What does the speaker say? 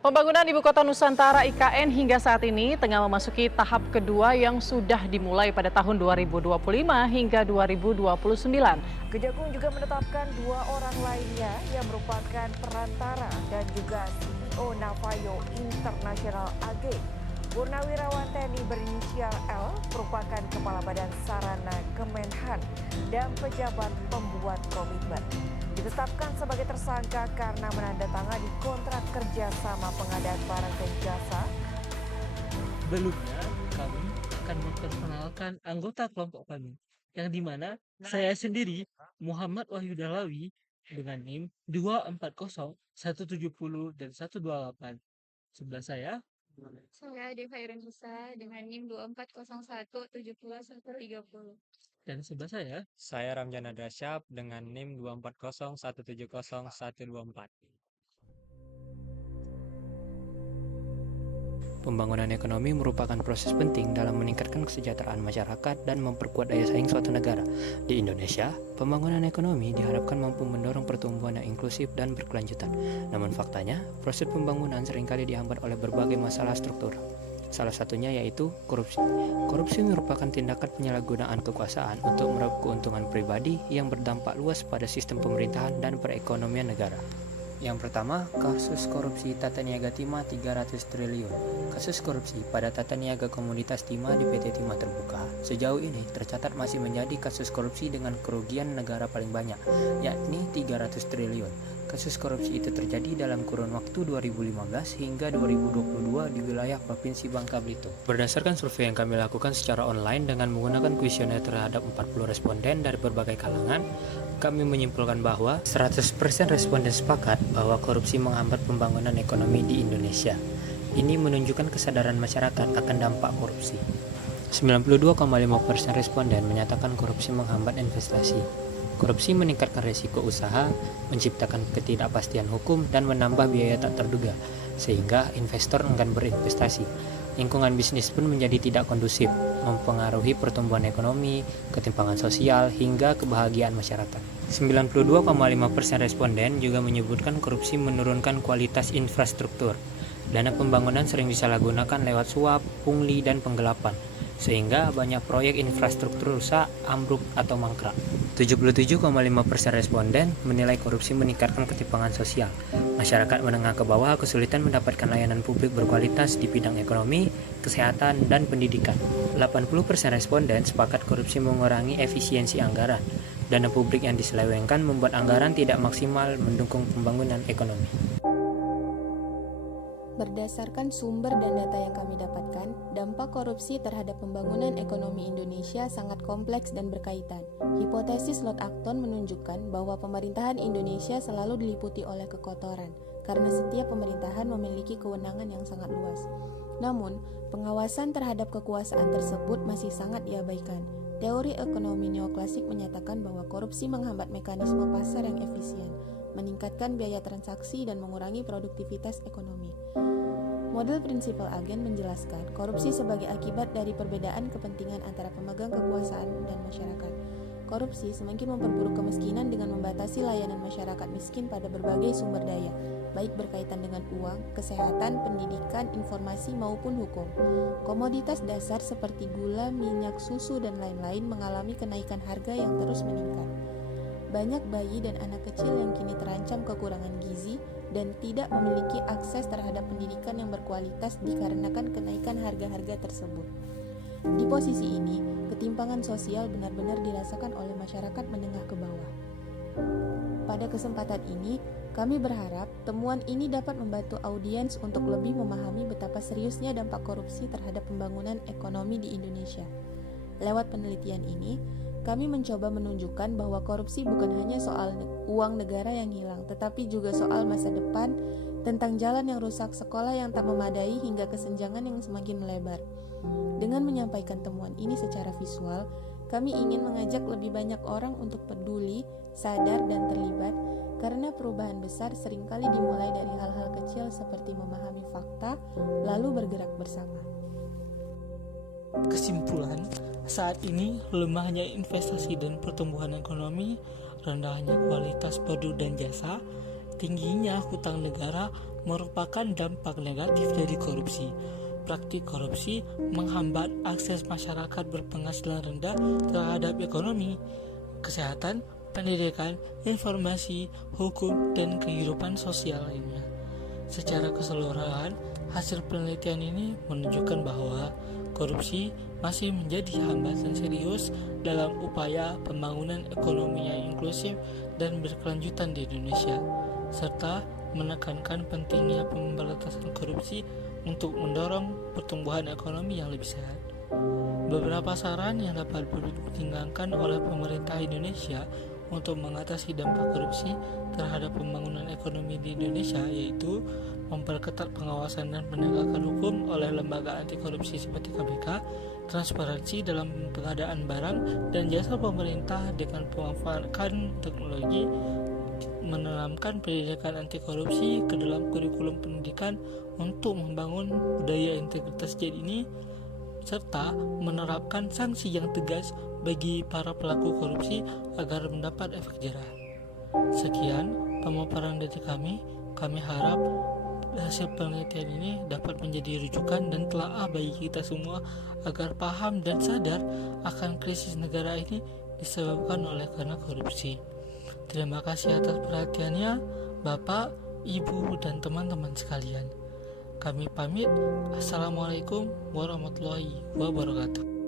Pembangunan Ibu Kota Nusantara (IKN) hingga saat ini tengah memasuki tahap kedua yang sudah dimulai pada tahun 2025 hingga 2029. Kejagung juga menetapkan 2 orang lainnya yang merupakan perantara dan juga CEO Navayo International AG. Purnawirawan TNI berinisial L merupakan Kepala Badan Sarana Kemenhan dan pejabat pembuat komitmen. Ditetapkan sebagai tersangka karena menandatangani kontrak kerja sama pengadaan barang dan jasa. Sebelumnya, kami akan memperkenalkan anggota kelompok kami, yang dimana saya sendiri, Muhammad Wahyu Dalawi, dengan NIM 240, 170, dan 128. Sebelah saya, Saya Deva Irenisa dengan NIM 2401 70 130. dan sebelah Saya Ramjana Dasyap dengan NIM 240 170 124. Pembangunan ekonomi merupakan proses penting dalam meningkatkan kesejahteraan masyarakat dan memperkuat daya saing suatu negara. Di Indonesia, pembangunan ekonomi diharapkan mampu mendorong pertumbuhan yang inklusif dan berkelanjutan. Namun faktanya, proses pembangunan seringkali dihambat oleh berbagai masalah struktur. Salah satunya yaitu korupsi. Korupsi merupakan tindakan penyalahgunaan kekuasaan untuk meraup keuntungan pribadi yang berdampak luas pada sistem pemerintahan dan perekonomian negara. Yang pertama, kasus korupsi Tata Niaga Timah 300 triliun. Kasus korupsi pada Tata Niaga Komunitas Timah di PT Timah Terbuka sejauh ini tercatat masih menjadi kasus korupsi dengan kerugian negara paling banyak, yakni 300 triliun. Kasus korupsi itu terjadi dalam kurun waktu 2015 hingga 2022 di wilayah Provinsi Bangka Belitung. Berdasarkan survei yang kami lakukan secara online dengan menggunakan kuesioner terhadap 40 responden dari berbagai kalangan, kami menyimpulkan bahwa 100% responden sepakat bahwa korupsi menghambat pembangunan ekonomi di Indonesia. Ini menunjukkan kesadaran masyarakat akan dampak korupsi. 92,5% responden menyatakan korupsi menghambat investasi. Korupsi meningkatkan risiko usaha, menciptakan ketidakpastian hukum, dan menambah biaya tak terduga, sehingga investor enggan berinvestasi. Lingkungan bisnis pun menjadi tidak kondusif, mempengaruhi pertumbuhan ekonomi, ketimpangan sosial, hingga kebahagiaan masyarakat. 92,5% responden juga menyebutkan korupsi menurunkan kualitas infrastruktur. Dana pembangunan sering disalahgunakan lewat suap, pungli, dan penggelapan, sehingga banyak proyek infrastruktur rusak, ambruk, atau mangkrak. 77,5% responden menilai korupsi meningkatkan ketimpangan sosial. Masyarakat menengah ke bawah kesulitan mendapatkan layanan publik berkualitas di bidang ekonomi, kesehatan, dan pendidikan. 80% responden sepakat korupsi mengurangi efisiensi anggaran. Dana publik yang diselewengkan membuat anggaran tidak maksimal mendukung pembangunan ekonomi. Berdasarkan sumber dan data yang kami dapatkan, dampak korupsi terhadap pembangunan ekonomi Indonesia sangat kompleks dan berkaitan. Hipotesis Lord Acton menunjukkan bahwa pemerintahan Indonesia selalu diliputi oleh kekotoran, karena setiap pemerintahan memiliki kewenangan yang sangat luas. Namun, pengawasan terhadap kekuasaan tersebut masih sangat diabaikan. Teori ekonomi neoklasik menyatakan bahwa korupsi menghambat mekanisme pasar yang efisien, meningkatkan biaya transaksi, dan mengurangi produktivitas ekonomi. Model prinsipal agen menjelaskan korupsi sebagai akibat dari perbedaan kepentingan antara pemegang kekuasaan dan masyarakat. Korupsi semakin memperburuk kemiskinan dengan membatasi layanan masyarakat miskin pada berbagai sumber daya, baik berkaitan dengan uang, kesehatan, pendidikan, informasi, maupun hukum. Komoditas dasar seperti gula, minyak, susu, dan lain-lain mengalami kenaikan harga yang terus meningkat. Banyak bayi dan anak kecil yang kini terancam kekurangan gizi dan tidak memiliki akses terhadap pendidikan yang berkualitas dikarenakan kenaikan harga-harga tersebut. Di posisi ini, ketimpangan sosial benar-benar dirasakan oleh masyarakat menengah ke bawah. Pada kesempatan ini, kami berharap temuan ini dapat membantu audiens untuk lebih memahami betapa seriusnya dampak korupsi terhadap pembangunan ekonomi di Indonesia. Lewat penelitian ini, kami mencoba menunjukkan bahwa korupsi bukan hanya soal uang negara yang hilang, tetapi juga soal masa depan, tentang jalan yang rusak, sekolah yang tak memadai, hingga kesenjangan yang semakin melebar. Dengan menyampaikan temuan ini secara visual, kami ingin mengajak lebih banyak orang untuk peduli, sadar, dan terlibat, karena perubahan besar seringkali dimulai dari hal-hal kecil seperti memahami fakta, lalu bergerak bersama. Kesimpulan, saat ini lemahnya investasi dan pertumbuhan ekonomi, rendahnya kualitas produk dan jasa, tingginya hutang negara merupakan dampak negatif dari korupsi. Praktik korupsi menghambat akses masyarakat berpenghasilan rendah terhadap ekonomi, kesehatan, pendidikan, informasi, hukum, dan kehidupan sosial lainnya. Secara keseluruhan, hasil penelitian ini menunjukkan bahwa korupsi masih menjadi hambatan serius dalam upaya pembangunan ekonomi yang inklusif dan berkelanjutan di Indonesia, serta menekankan pentingnya pemberantasan korupsi untuk mendorong pertumbuhan ekonomi yang lebih sehat. Beberapa saran yang dapat ditinggalkan oleh pemerintah Indonesia untuk mengatasi dampak korupsi terhadap pembangunan ekonomi di Indonesia yaitu memperketat pengawasan dan penegakan hukum oleh lembaga anti korupsi seperti KPK, transparansi dalam pengadaan barang dan jasa pemerintah dengan pemanfaatan teknologi, menanamkan pendidikan anti korupsi ke dalam kurikulum pendidikan untuk membangun budaya integritas ini, serta menerapkan sanksi yang tegas bagi para pelaku korupsi agar mendapat efek jerah. Sekian pemaparan dari kami harap hasil penelitian ini dapat menjadi rujukan dan telaah bagi kita semua agar paham dan sadar akan krisis negara ini disebabkan oleh karena korupsi. Terima kasih atas perhatiannya, Bapak, Ibu, dan teman-teman sekalian. Kami pamit. Assalamualaikum warahmatullahi wabarakatuh.